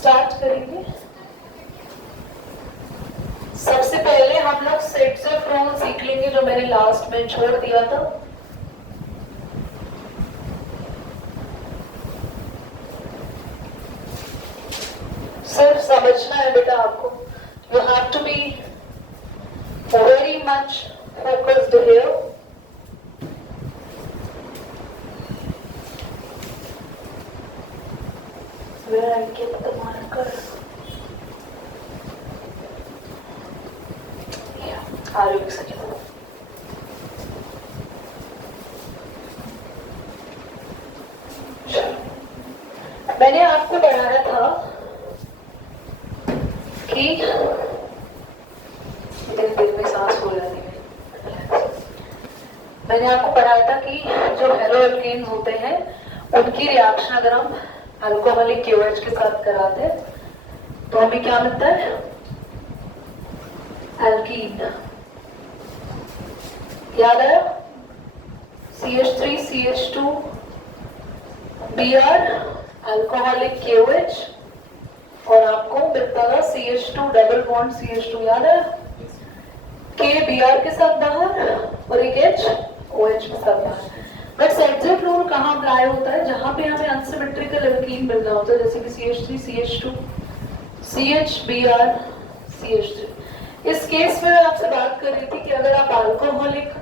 Start करेंगे। सबसे पहले हम लोग सेट्स ऑफ रूल सीख लेंगे जो मैंने लास्ट में छोड़ दिया था। सिर्फ समझना है बेटा आपको, you have to be very much focused here. Where I keep the marker. Yeah, are you excited? मैंने आपको पढ़ाया था कि दिल में सांस हो जाती है। मैंने आपको पढ़ाया था कि जो हेलोएल्केन्स होते हैं उनकी रिएक्शन अगर हम अल्कोहलिक KOH के साथ कराते हैं तो हमें क्या मिलता है? एल्कीन। याद है? CH3 CH2 Br alcoholic KOH और आपको मिलता था CH2 डबल बॉन्ड CH2। याद है? K Br के साथ बाहर और एक H OH के साथ बाहर। बट सेट्स रूल कहाँ अप्लाई होता है? जहां पे हमें अनसिमेट्रिकल एल्कीन मिलना होता है, जैसे कि CH3 CH2 CH Br CH3। इस केस में मैं आपसे बात कर रही थी कि अगर आप अल्कोहलिक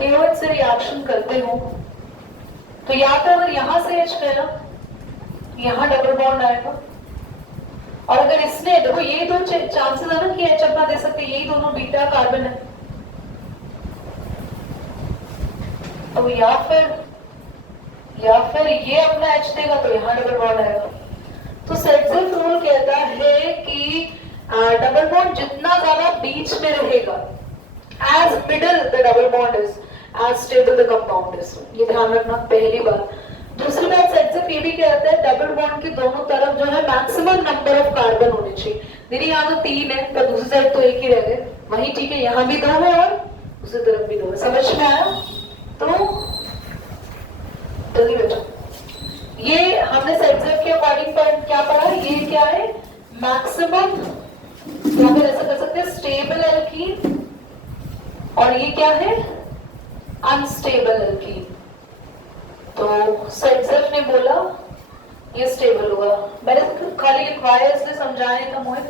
KOH से रिएक्शन करते हो तो या तो अगर यहां से H गया यहां डबल बॉन्ड आएगा, और अगर इसने देखो ये दो चांसेस है ना कि H अपना दे सकते, यही दोनों बीटा कार्बन है, तो या फिर ये अपना H देगा तो यहाँ डबल बॉन्ड आएगा। तो सेट्स रूल कहता है कि डबल बॉन्ड जितना ज्यादा बीच में रहेगा, as middle the double bond is, as stable the compound is. ये ध्यान रखना पहली बार। दूसरी बात सेट्स ये भी कहता है डबल बॉन्ड के दोनों तरफ जो है मैक्सिमम नंबर ऑफ कार्बन होने चाहिए। मेरी यहाँ तो 3 है पर दूसरी साइड तो एक ही रह गए, वही ठीक है, यहाँ भी 2 है और दूसरी तरफ भी 2 है। समझ में आया? तो जल्दी बचो। ये हमने सेट्स के अकॉर्डिंग क्या पढ़ा? ये क्या है? मैक्सिमम, या फिर ऐसा कर सकते हैं स्टेबल एल्कीन, और ये क्या है? Unstable alkene. तो सेट्स ने बोला ये स्टेबल होगा। मैंने खाली लिखवाया इसलिए समझाने का मोहित।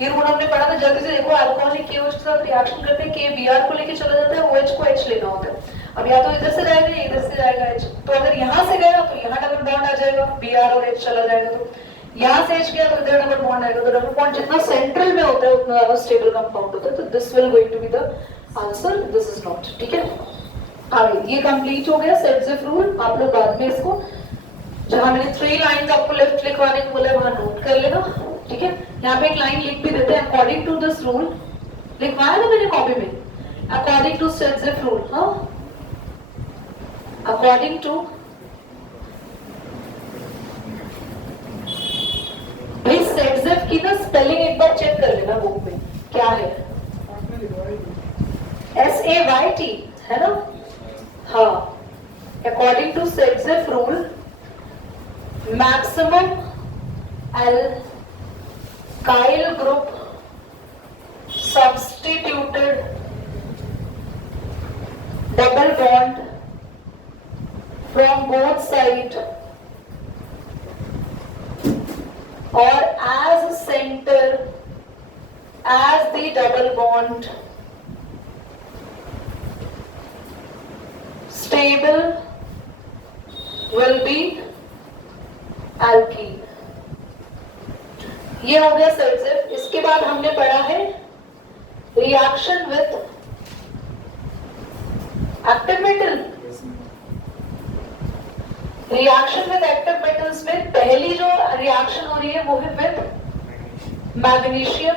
ये रूल हमने पढ़ा था, जल्दी से देखो। अल्कोहलिक KOH के साथ रिएक्शन करते हैं, K Br को लेके चला जाता है, OH को H लेना होता है। अब या तो इधर से जाएगा या इधर से जाएगा H, तो अगर यहाँ से गया तो यहाँ डबल बॉन्ड आ जाएगा, Br और H चला जाएगा। तो यहाँ से H गया तो इधर डबल बॉन्ड आएगा। तो डबल बॉन्ड जितना सेंट्रल में होता है उतना ज्यादा स्टेबल कंपाउंड होता है। तो this will going to be the answer, this is not. ठीक है, आगे ये कंप्लीट हो गया सेट्स रूल। आप लोग बाद में इसको, जहां मैंने 3 लाइंस आपको लेफ्ट लिखवाने को बोला वहां नोट कर लेना। ठीक है, यहाँ पे एक लाइन लिख भी देते हैं, अकॉर्डिंग टू दिस रूल। लिखवाया ना मैंने कॉपी में, अकॉर्डिंग टू सेट्स रूल। हाँ, अकॉर्डिंग टू, भाई सेट्स की ना स्पेलिंग एक बार चेक कर लेना बुक में क्या है। SAYT है ना? हाँ, according two sets rule maximum alkyl group substituted double bond from both sides or as center as the double bond, stable will be alkene. ये हो गया सेट्स। इसके बाद हमने पढ़ा है reaction with active metal. Reaction with active metals में पहली जो रिएक्शन हो रही है वो है विथ मैग्नीशियम।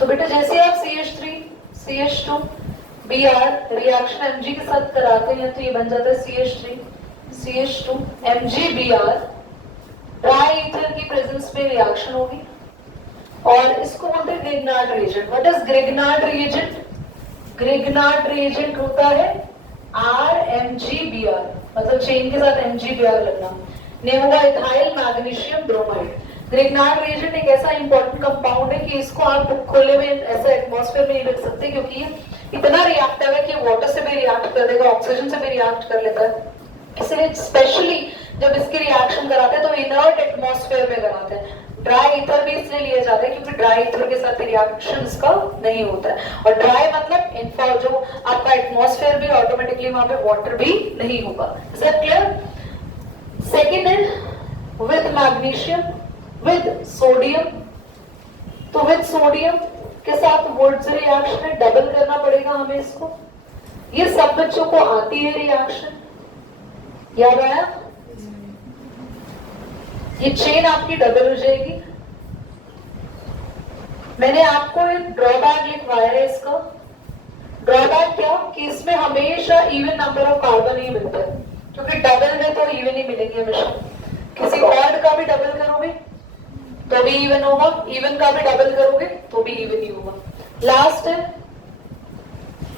तो बेटा जैसे आप CH3 CH2 Br reaction Mg के साथ कराते हैं तो ये बन जाता है CH3 CH2 MgBr। Dry ether की प्रेजेंस में रिएक्शन होगी और इसको बोलते हैं Grignard reagent. What is Grignard reagent? Grignard reagent होता है RMgBr, मतलब चेन के साथ MgBr लगना। नेम होगा ethyl magnesium bromide. Grignard reagent एक ऐसा इंपॉर्टेंट कंपाउंड है कि इसको आप खुले में ऐसे एटमॉस्फेयर में नहीं रख सकते, क्योंकि ये इतना रिएक्टिव है कि वाटर से भी रिएक्ट कर देगा, ऑक्सीजन से भी रिएक्ट कर लेता है। इसलिए स्पेशली जब इसकी रिएक्शन कराते हैं तो इनर्ट एटमॉस्फेयर में कराते हैं। ड्राई ईथर भी इसलिए लिए जाते हैं क्योंकि ड्राई ईथर के साथ रिएक्शन इसका नहीं होता है, और ड्राई मतलब इनफा जो आपका एटमॉस्फेयर भी ऑटोमेटिकली वहां पे वाटर भी नहीं होगा। Is that clear? सेकेंड है विद मैग्नीशियम विद सोडियम। तो विद सोडियम के साथ वुड्स रिएक्शन है, डबल करना पड़ेगा हमें इसको। ये सब बच्चों को आती है रिएक्शन, याद आया? ये चेन आपकी डबल हो जाएगी। मैंने आपको एक ड्रॉबैक लिखवाया है इसका। ड्रॉबैक क्या कि इसमें हमेशा इवन नंबर ऑफ कार्बन ही मिलता है, क्योंकि डबल में तो इवन ही मिलेंगे हमेशा। किसी ऑड का भी डबल करोगे तो भी इवन होगा, इवन का भी डबल करोगे तो भी इवन ही होगा। लास्ट है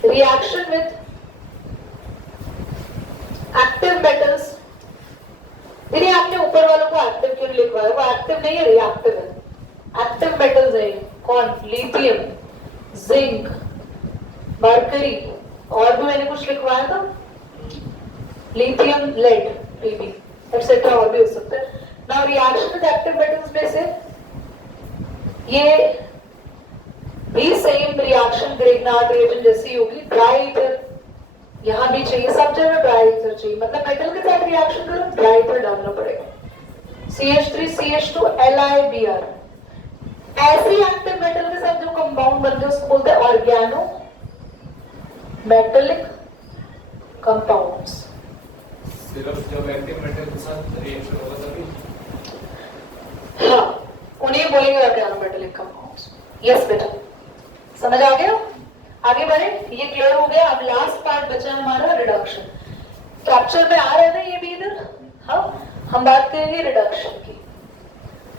रिएक्शन विद एक्टिव मेटल्स। इन्हें आपने ऊपर वालों को एक्टिव क्यों लिखवाया? वो एक्टिव नहीं है, रिएक्टिव है। एक्टिव मेटल्स है कौन? लिथियम, जिंक, मरकरी, और भी मैंने कुछ लिखवाया था, लिथियम, लेड, maybe, etc. और भी हो सकता है। Now reaction with active metals में से ये भी सेम रिएक्शन ग्रिग्नार्ड रिएजेंट जैसी होगी। ड्राई ईथर यहां भी चाहिए, सब जगह ड्राई ईथर चाहिए, मतलब मेटल के साथ रिएक्शन करो ड्राई ईथर डालना पड़ेगा। CH3 CH2 LiBr। ऐसी एक्टिव मेटल के साथ जो कंपाउंड बनते हैं उसको बोलते हैं ऑर्गेनो मेटलिक कंपाउंड्स। सिर्फ जब एक्टिव मेटल के साथ रिएक्शन होगा तभी? हाँ, उन्हें बोलेंगे ऑर्गेनो मेटलिक कंपाउंड्स। यस बेटा, समझ आ गया? आगे बढ़े, ये क्लियर हो गया। अब लास्ट पार्ट बचा हमारा रिडक्शन। कैप्चर में आ रहा है ना ये भी इधर? हाँ, हम बात करेंगे रिडक्शन की।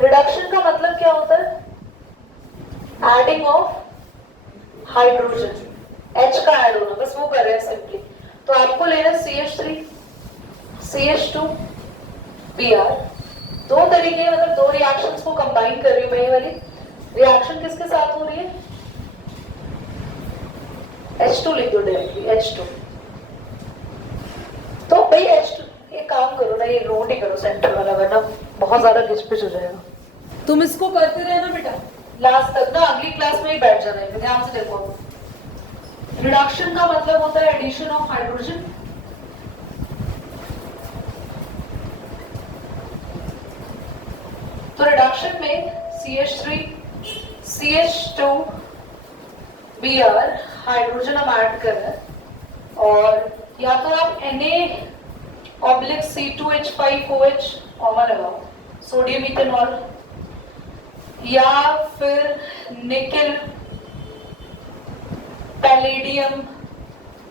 रिडक्शन का मतलब क्या होता है? एडिंग ऑफ हाइड्रोजन, H का ऐड होना, बस वो कर रहे हैं सिंपली। तो आपको लेना CH3 CH2 Br। दो तरीके, मतलब दो रिएक्शंस को कंबाइन कर रही हूं मैं। ये वाली रिएक्शन किसके साथ हो रही है? H2 लिख दो डायरेक्टली, H2। तो भाई H2, ये काम करो ना, ये नोट ही करो सेंटर वाला, वरना बहुत ज्यादा घिचपिच हो जाएगा। तुम इसको करते रहना बेटा लास्ट तक ना, अगली क्लास में ही बैठ जाना है। ध्यान से देखो, रिडक्शन का मतलब होता है एडिशन ऑफ हाइड्रोजन। तो रिडक्शन में CH3 CH2 Br हाइड्रोजन हम ऐड कर रहे हैं, और या तो आप Na/C2H5OH कॉमन लगाओ, सोडियम इथेनॉल, या फिर निकेल, पैलेडियम,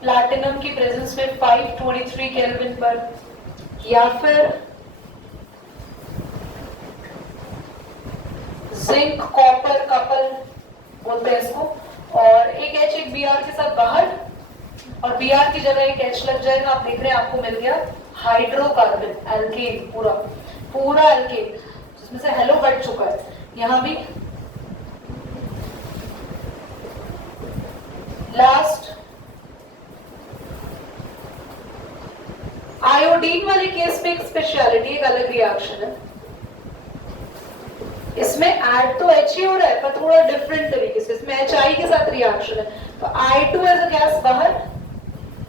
प्लैटिनम की प्रेजेंस में 523 केल्विन पर, या फिर जिंक कॉपर कपल बोलते हैं इसको, और एक H एक Br के साथ बाहर, और Br की जगह एक H लग जाएगा। आप देख रहे हैं आपको मिल गया हाइड्रोकार्बन, एल्केन, पूरा पूरा एल्केन, जिसमें से हेलो बढ़ चुका है। यहां भी लास्ट आयोडीन वाले केस में एक स्पेशलिटी, एक अलग रिएक्शन है। इसमें ऐड तो H ही हो रहा है, पर थोड़ा डिफरेंट तरीके से। इसमें HI के साथ रिएक्शन है, तो I2 एज अ गैस बाहर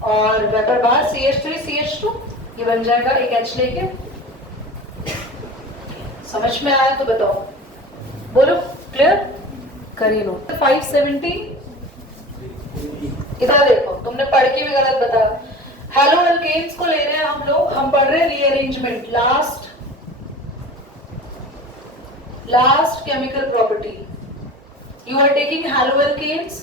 और वेपर बाहर, CH3 CH2, ये बन जाएगा एक H लेके। समझ में आया तो बताओ, बोलो, क्लियर? करिए लो। 570 इधर देखो, तुमने पढ़ के भी गलत बताया। हेलो एल्केन्स को ले रहे हैं हम लोग, हम पढ़ रहे हैं rearrangement, last chemical property. You are taking haloalkanes.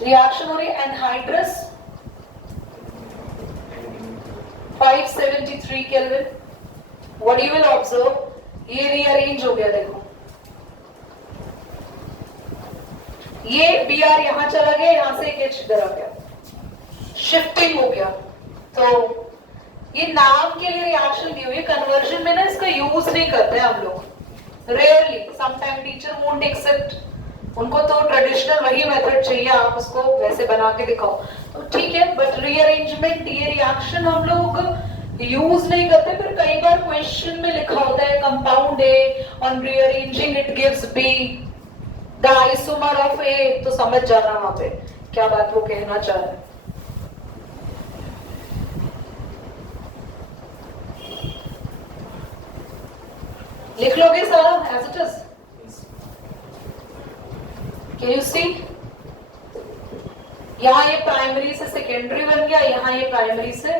Reaction हो रही है anhydrous 573 Kelvin. What you will observe, ये rearrange हो गया, देखो ये Br यहां चला गया, यहां से एक H इधर आ गया। शिफ्टिंग हो गया। तो ये नाम के लिए रिएक्शन दी हुई है, कन्वर्जन में ना इसका यूज नहीं करते हम लोग, rarely, sometime teacher won't accept, उनको तो ट्रेडिशनल वही मेथड चाहिए, आप उसको वैसे बना के दिखाओ तो ठीक है, बट रीअरेंजमेंट ये रिएक्शन हम लोग यूज नहीं करते। फिर कई बार क्वेश्चन में लिखा होता है compound A on rearranging it gives B the isomer of A, तो समझ जाना वहां पे क्या बात वो कहना चाह रहा है। लिख लोगे सारा as it is? Can you see? यहाँ ये प्राइमरी से सेकेंडरी बन गया, यहाँ ये प्राइमरी से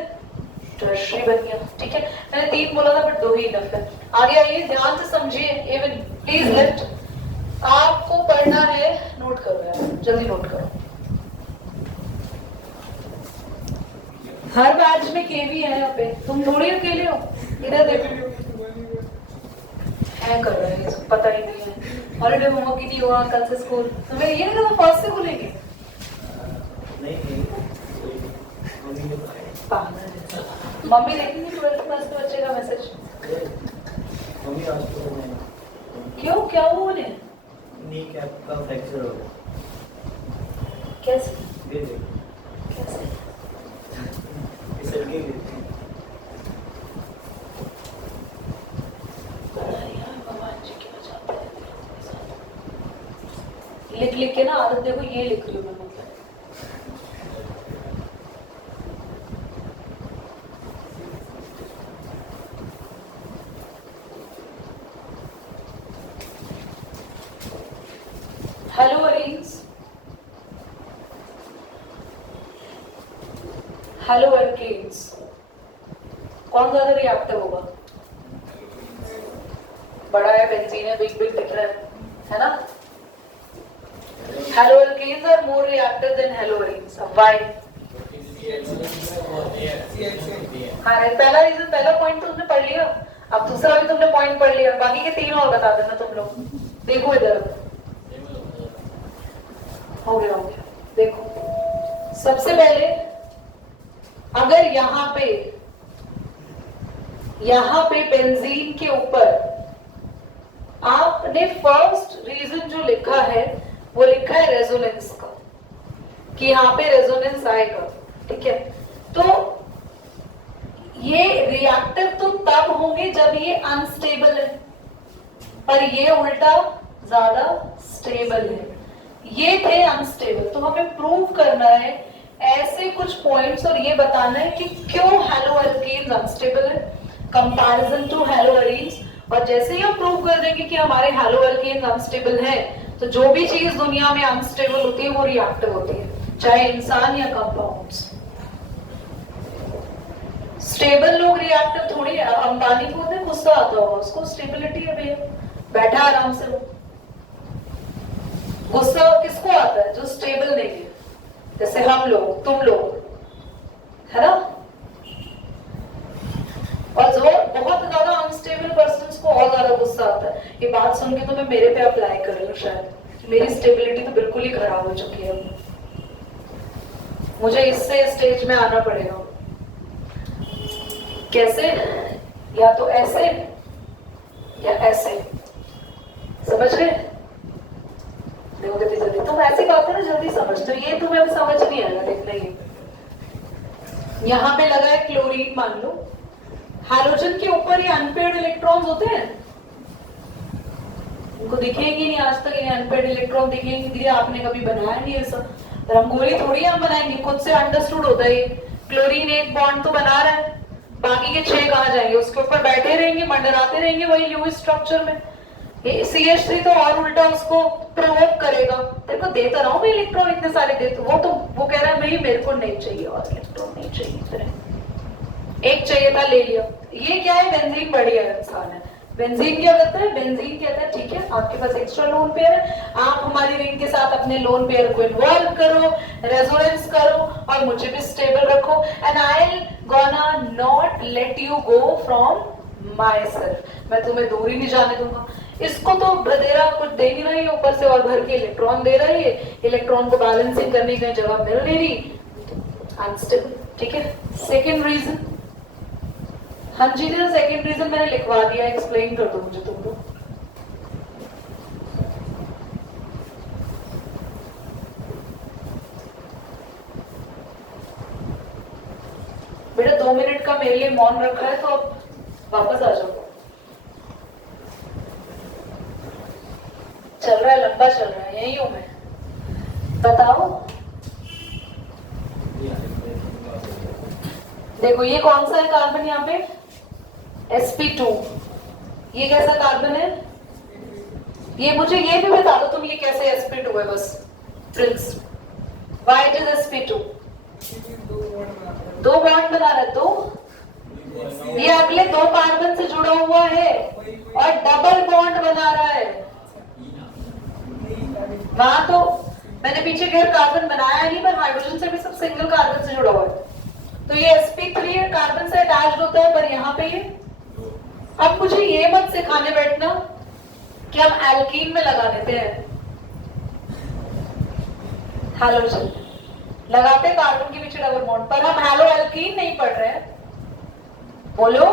टर्शियरी बन गया, ठीक है। मैंने 3 बोला था बट 2 ही इनफ है। आगे आइए, ध्यान से समझिए, इवन प्लीज लेट, आपको पढ़ना है, नोट करो यार, जल्दी नोट करो। हर बैच में केवी है यहाँ पे, तुम थोड़ी अकेले हो, इधर देखो कर रहे हैं, पता ही नहीं है, हॉलीडे होमवर्क ही नहीं हुआ कल से स्कूल, तुम्हें ये नहीं फर्स्ट से खुलेंगे? मम्मी देखेंगी 12th क्लास के बच्चे का मैसेज? क्यों, क्या हुआ उन्हें? नी कैप का फ्रैक्चर हो गया। कैसे? कैसे? फिसल के लिख लिख के ना आदत, देखो ये लिख रही हूँ मैं, मतलब हेलोअरीन्स, हेलोअल्केन्स, कौन ज्यादा रिएक्टिव होगा? बड़ा है, बेंजीन है, बिग बिग दिख रहा है ना? Haloalkanes are more reactive than haloarenes. Why? हाँ, पहला रीजन, पहला पॉइंट तुमने पढ़ लिया, अब दूसरा भी तुमने पॉइंट पढ़ लिया, बाकी के 3 और बता देना तुम लोग। देखो इधर, हो गया हो गया। देखो सबसे पहले, अगर यहाँ पे बेंजीन के ऊपर आपने फर्स्ट रीजन जो लिखा है वो लिखा है रेजोनेंस का, कि यहाँ पे रेजोनेंस आएगा, ठीक है। तो ये रिएक्टिव तो तब होंगे जब ये अनस्टेबल है, पर ये उल्टा ज्यादा स्टेबल है, ये थे अनस्टेबल। तो हमें प्रूव करना है ऐसे कुछ पॉइंट्स और ये बताना है कि क्यों हेलोअल्केन्स अनस्टेबल है कंपैरिजन टू हेलोअरीन्स। और जैसे ही हम प्रूव कर देंगे कि हमारे हेलोअल्केन्स अनस्टेबल है, तो जो भी चीज दुनिया में अनस्टेबल होती है वो रिएक्टिव होती है, चाहे इंसान या कंपाउंड्स। स्टेबल लोग रिएक्टिव थोड़ी, अंबानी को होता है, गुस्सा आता होगा उसको, स्टेबिलिटी है भैया, बैठा आराम से वो। गुस्सा किसको आता है? जो स्टेबल नहीं है, जैसे हम लोग, तुम लोग, है ना? और जो बहुत ज्यादा अनस्टेबल पर्सन्स को और ज्यादा गुस्सा आता है। ये बात सुन के तो मैं मेरे पे अप्लाई कर रही हूँ, शायद मेरी स्टेबिलिटी तो बिल्कुल ही खराब हो चुकी है, मुझे इससे स्टेज में आना पड़ेगा। कैसे? या तो ऐसे या ऐसे, समझ गए? देखो कितनी जल्दी तुम ऐसी बात है ना, जल्दी समझ, तो ये तुम्हें अभी समझ नहीं आएगा, देखना ही। यहाँ पे लगा है क्लोरीन, मान लो हैलोजन के ऊपर ये अनपेयर्ड इलेक्ट्रॉन्स होते हैं, उनको दिखेंगे नहीं आज तक, ये अनपेयर्ड इलेक्ट्रॉन दिखेंगे, आपने कभी बनाया नहीं ऐसा, रंगोली थोड़ी हम बनाएंगे, खुद से अंडरस्टूड होता है। क्लोरीन एक बॉन्ड तो बना रहा है, बाकी के 6 कहाँ जाएंगे? उसके ऊपर बैठे रहेंगे, मंडराते रहेंगे वही ल्यूइस स्ट्रक्चर में। ये CH3 तो और उल्टा उसको प्रोवोक करेगा, तेरे को देता रहा हूँ मैं इलेक्ट्रॉन इतने सारे दे, तो वो कह रहा है भाई मेरे को नहीं चाहिए और इलेक्ट्रॉन नहीं चाहिए, फिर एक चाहिए था ले लिया। ये क्या है? बेंजीन बढ़िया इंसान है। बेंजीन क्या करता है? बेंजीन कहता है ठीक है, आपके पास एक्स्ट्रा लोन पेयर है, आप हमारी रिंग के साथ अपने लोन पेयर को इन्वॉल्व करो, रेजोनेंस करो और मुझे भी स्टेबल रखो, and I gonna not let you go from my self, मैं तुम्हें दूर ही नहीं जाने दूंगा। इसको तो बधेरा कुछ दे नहीं रही है, ऊपर से और भर के इलेक्ट्रॉन दे रही है, इलेक्ट्रॉन को बैलेंसिंग करने की जगह मिल नहीं रही, अनस्टेबल, ठीक है। सेकेंड रीजन, हाँ जी जी, सेकेंड रीजन मैंने लिखवा दिया, एक्सप्लेन कर दो मुझे तुम लोग। बेटा 2 मिनट का मेरे लिए मौन रखा है, तो अब वापस आ जाओ। चल रहा है, लंबा चल रहा है, यही हूं मैं। बताओ, देखो ये कौन सा है कार्बन यहाँ पे, sp2। ये कैसा कार्बन है, ये मुझे ये भी बता दो तुम, ये कैसे sp2 है बस, Prince. Why it is sp2? दो बॉन्ड बना रहा है, दो, ये अगले दो कार्बन से जुड़ा हुआ है और डबल बॉन्ड बना रहा है। वहां तो मैंने पीछे खैर कार्बन बनाया नहीं, पर हाइड्रोजन से भी सब सिंगल कार्बन से जुड़ा हुआ है। तो ये sp3 कार्बन से अटैच्ड होता है, पर यहाँ पे ये। अब मुझे ये मत सिखाने बैठना कि हम एल्कीन में लगा देते हैं हैलोजन, लगाते कार्बन के पीछे डबल बॉन्ड, पर हम हैलो एल्कीन नहीं पढ़ रहे हैं। बोलो,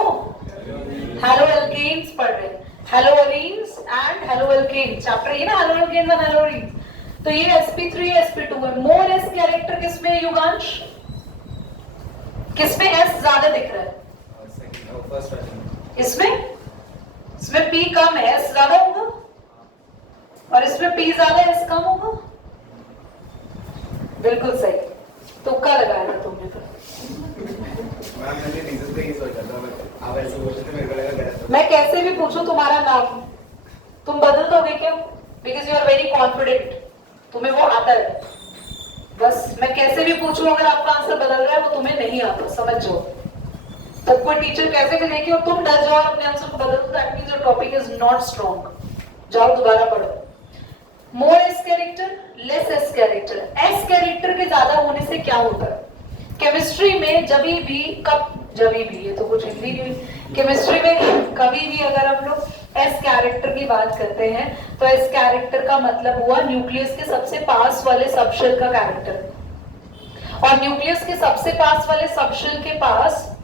हैलो एल्कीन्स पढ़ रहे हैं, हेलोअरीन्स एंड हेलो एल्कीन चैप्टर, ये ना हेलो एल्कीन्स एंड हेलोअरीन्स। तो ये sp3 sp2 है। मोर एस कैरेक्टर किसमें है युगांश, किसमें एस ज्यादा दिख रहा है, इसमें इसमें P कम है, एस ज्यादा होगा, और इसमें P ज्यादा एस कम होगा। बिल्कुल सही, तुक्का लगाया था तुमने तो। मैं कैसे भी पूछूं तुम्हारा नाम, तुम बदल दोगे क्या, because you are very confident, तुम्हें वो आता है। बस मैं कैसे भी पूछूं, अगर आपका आंसर बदल रहा है वो तुम्हें नहीं आता, समझ जाओ। तब कोई टीचर कैसे भी देखे और तुम डर जाओ अपने आंसर को बदल, that means your topic is not strong. जाओ दोबारा पढ़ो। More S character, less S character. S character के ज्यादा होने से क्या होता है, केमिस्ट्री में जभी भी, ये तो कुछ हिंदी नहीं, केमिस्ट्री में कभी भी अगर हम लोग एस कैरेक्टर की बात करते हैं, तो एस कैरेक्टर का मतलब हुआ न्यूक्लियस के सबसे पास वाले सबशेल का कैरेक्टर, और न्यूक्लियस के सबसे पास वाले सबशेल के पास